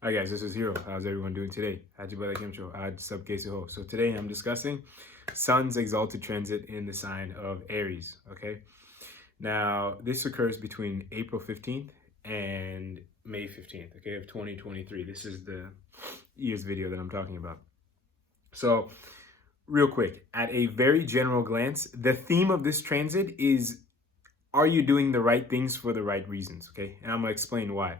Hi guys, this is Hero. How's everyone doing today? So today I'm discussing Sun's exalted transit in the sign of Aries. Okay, now this occurs between April 15th and May 15th. Okay, of 2023. This is the year's video that I'm talking about. So, real quick, at a very general glance, the theme of this transit is: are you doing the right things for the right reasons? Okay, and I'm gonna explain why.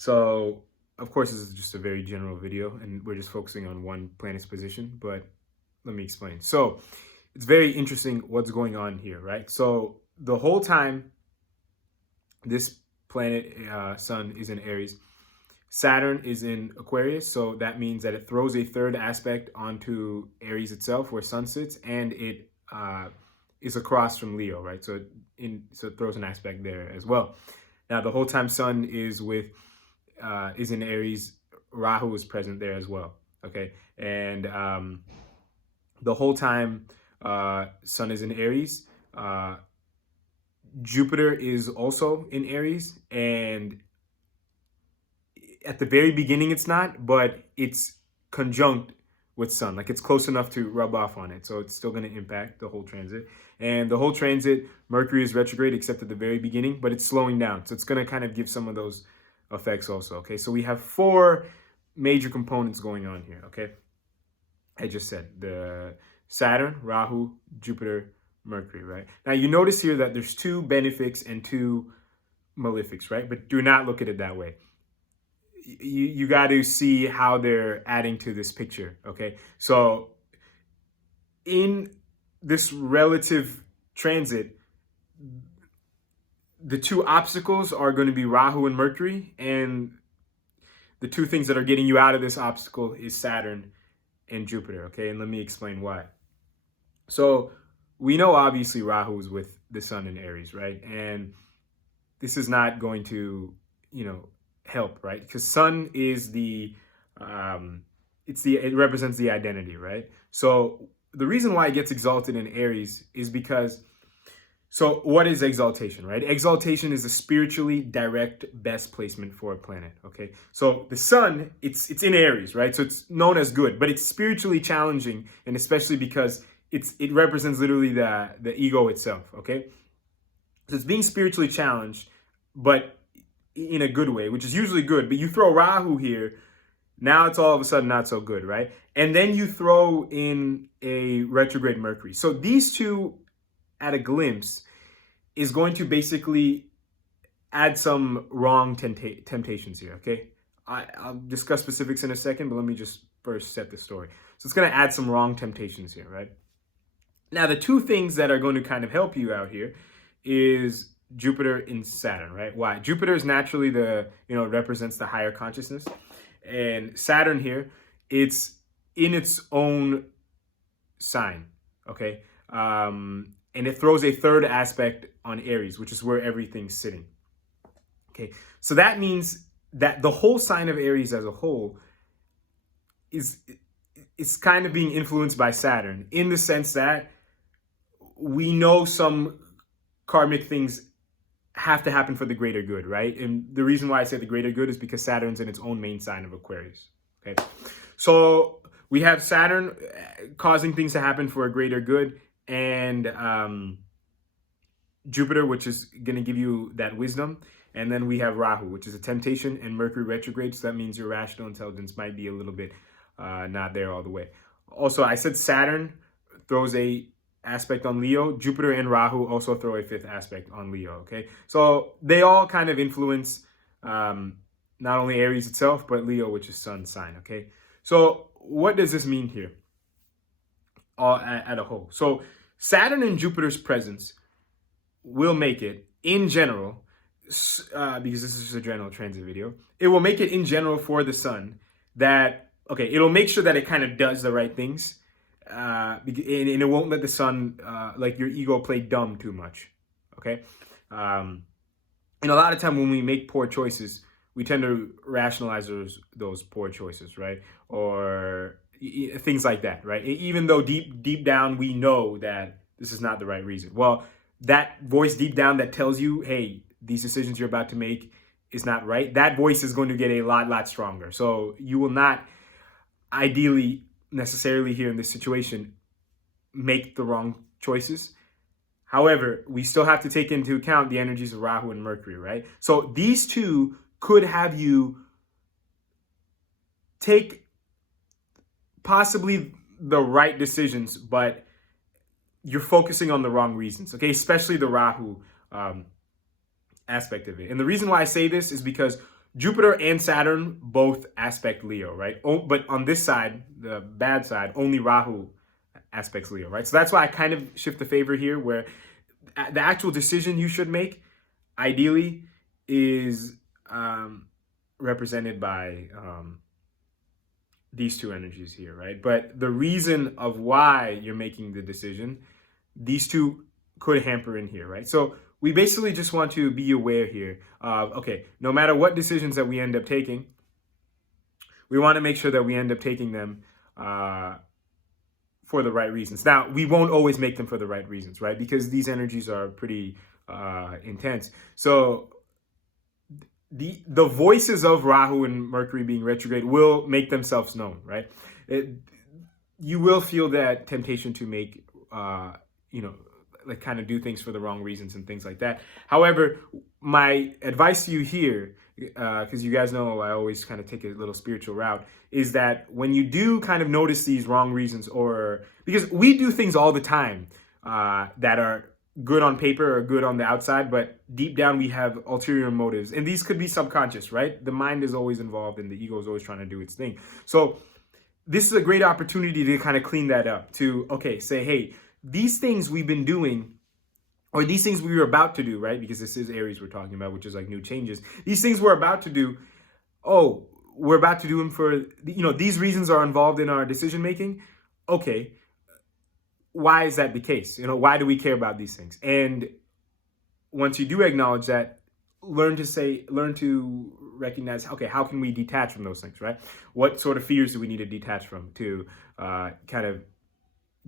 So, of course, this is just a very general video and we're just focusing on one planet's position, but let me explain. So, it's very interesting what's going on here, right? So, the whole time this planet, Sun, is in Aries, Saturn is in Aquarius. So, that means that it throws a third aspect onto Aries itself, where Sun sits, and it is across from Leo, right? So, it throws an aspect there as well. Now, the whole time Sun is in Aries, Rahu is present there as well. Okay, and the whole time Sun is in Aries, Jupiter is also in Aries, and at the very beginning it's not, but it's conjunct with Sun. Like, it's close enough to rub off on it, so it's still going to impact the whole transit. And the whole transit, Mercury is retrograde except at the very beginning, but it's slowing down, so it's going to kind of give some of those effects also. Okay, so we have four major components going on here. Okay, I just said the Saturn, Rahu, Jupiter, Mercury, right? Now you notice here that there's two benefics and two malefics, right? But do not look at it that way. You got to see how they're adding to this picture. Okay, so in this relative transit, the two obstacles are going to be Rahu and Mercury, and the two things that are getting you out of this obstacle is Saturn and Jupiter. Okay, and let me explain why. So we know obviously Rahu is with the Sun in Aries, right? And this is not going to, help, right? Because Sun is it represents the identity, right? So the reason why it gets exalted in Aries is because, so what is exaltation, right? Exaltation is a spiritually direct best placement for a planet, okay? So the Sun, it's in Aries, right? So it's known as good, but it's spiritually challenging, and especially because it represents literally the ego itself, okay? So it's being spiritually challenged, but in a good way, which is usually good. But you throw Rahu here, now it's all of a sudden not so good, right? And then you throw in a retrograde Mercury. So these two, at a glimpse, is going to basically add some wrong temptations here, okay? I'll discuss specifics in a second, but let me just first set the story. So it's going to add some wrong temptations here, right? Now, the two things that are going to kind of help you out here is Jupiter in Saturn, right? Why? Jupiter is naturally represents the higher consciousness. And Saturn here, it's in its own sign, okay? And it throws a third aspect on Aries, which is where everything's sitting. Okay, so that means that the whole sign of Aries as a whole is kind of being influenced by Saturn, in the sense that we know some karmic things have to happen for the greater good, right? And the reason why I say the greater good is because Saturn's in its own main sign of Aquarius. Okay, so we have Saturn causing things to happen for a greater good, and Jupiter, which is going to give you that wisdom. And then we have Rahu, which is a temptation, and Mercury retrograde. So that means your rational intelligence might be a little bit not there all the way. Also, I said Saturn throws a aspect on Leo. Jupiter and Rahu also throw a fifth aspect on Leo. Okay, so they all kind of influence not only Aries itself, but Leo, which is Sun's sign. Okay, so what does this mean here at a whole? So Saturn and Jupiter's presence will make it, in general, because this is just a general transit video, it will make it in general for the Sun that, okay, it'll make sure that it kind of does the right things, and it won't let the Sun, like your ego, play dumb too much, okay? And a lot of time when we make poor choices, we tend to rationalize those poor choices, right? Or things like that, right? Even though deep down we know that this is not the right reason. Well, that voice deep down that tells you, hey, these decisions you're about to make, is not right, that voice is going to get a lot stronger. So you will not ideally necessarily here in this situation make the wrong choices. However, we still have to take into account the energies of Rahu and Mercury, right? So these two could have you take possibly the right decisions, but you're focusing on the wrong reasons, okay? Especially the Rahu aspect of it. And the reason why I say this is because Jupiter and Saturn both aspect Leo, right? But on this side, the bad side, only Rahu aspects Leo, right? So that's why I kind of shift the favor here, where the actual decision you should make, ideally, is represented by these two energies here, right? But the reason of why you're making the decision, these two could hamper in here, right? So we basically just want to be aware here of, okay, no matter what decisions that we end up taking, we want to make sure that we end up taking them for the right reasons. Now, we won't always make them for the right reasons, right? Because these energies are pretty intense. So the voices of Rahu and Mercury being retrograde will make themselves known, right? You will feel that temptation to make, like kind of do things for the wrong reasons and things like that. However, my advice to you here, because you guys know I always kind of take a little spiritual route, is that when you do kind of notice these wrong reasons, or because we do things all the time that are good on paper or good on the outside, but deep down we have ulterior motives, and these could be subconscious, right? The mind is always involved and the ego is always trying to do its thing. So this is a great opportunity to kind of clean that up, to, okay, say, hey, these things we've been doing, or these things we were about to do, right? Because this is Aries we're talking about, which is like new changes. These things we're about to do, we're about to do them for, these reasons are involved in our decision making. Okay, why is that the case? Why do we care about these things? And once you do acknowledge that, learn to recognize, okay, how can we detach from those things, right? What sort of fears do we need to detach from to kind of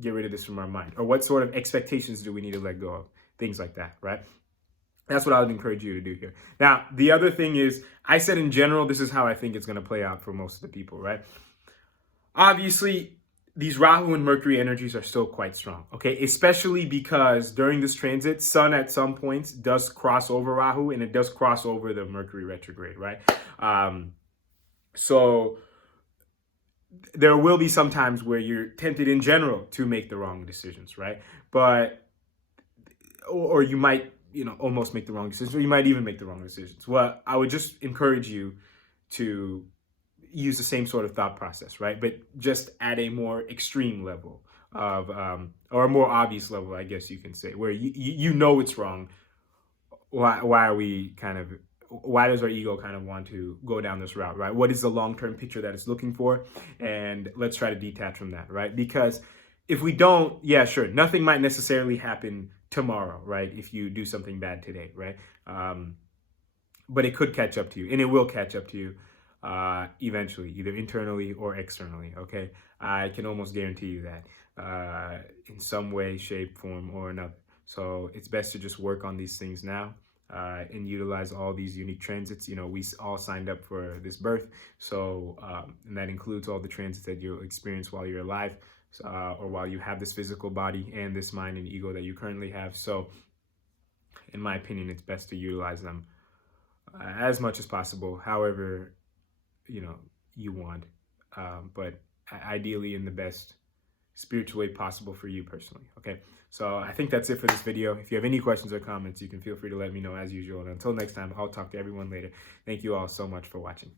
get rid of this from our mind? Or what sort of expectations do we need to let go of? Things like that, right? That's what I would encourage you to do here. Now, the other thing is, I said in general, this is how I think it's going to play out for most of the people, right? Obviously, these Rahu and Mercury energies are still quite strong, okay? Especially because during this transit, Sun at some points does cross over Rahu, and it does cross over the Mercury retrograde, right? So there will be some times where you're tempted in general to make the wrong decisions, right? Or you might, almost make the wrong decisions, or you might even make the wrong decisions. Well, I would just encourage you to use the same sort of thought process, right? But just at a more extreme level of, or a more obvious level, I guess you can say, where you know it's wrong. Why does our ego kind of want to go down this route, right? What is the long-term picture that it's looking for? And let's try to detach from that, right? Because if we don't, yeah, sure, nothing might necessarily happen tomorrow, right? If you do something bad today, right? But it could catch up to you, and it will catch up to you eventually, either internally or externally, okay? I can almost guarantee you that in some way, shape, form, or another. So it's best to just work on these things now and utilize all these unique transits. We all signed up for this birth, so and that includes all the transits that you'll experience while you're alive, or while you have this physical body and this mind and ego that you currently have. So in my opinion, it's best to utilize them as much as possible, however you want, but ideally in the best spiritual way possible for you personally, okay? So I think that's it for this video. If you have any questions or comments, you can feel free to let me know as usual. And until next time, I'll talk to everyone later. Thank you all so much for watching.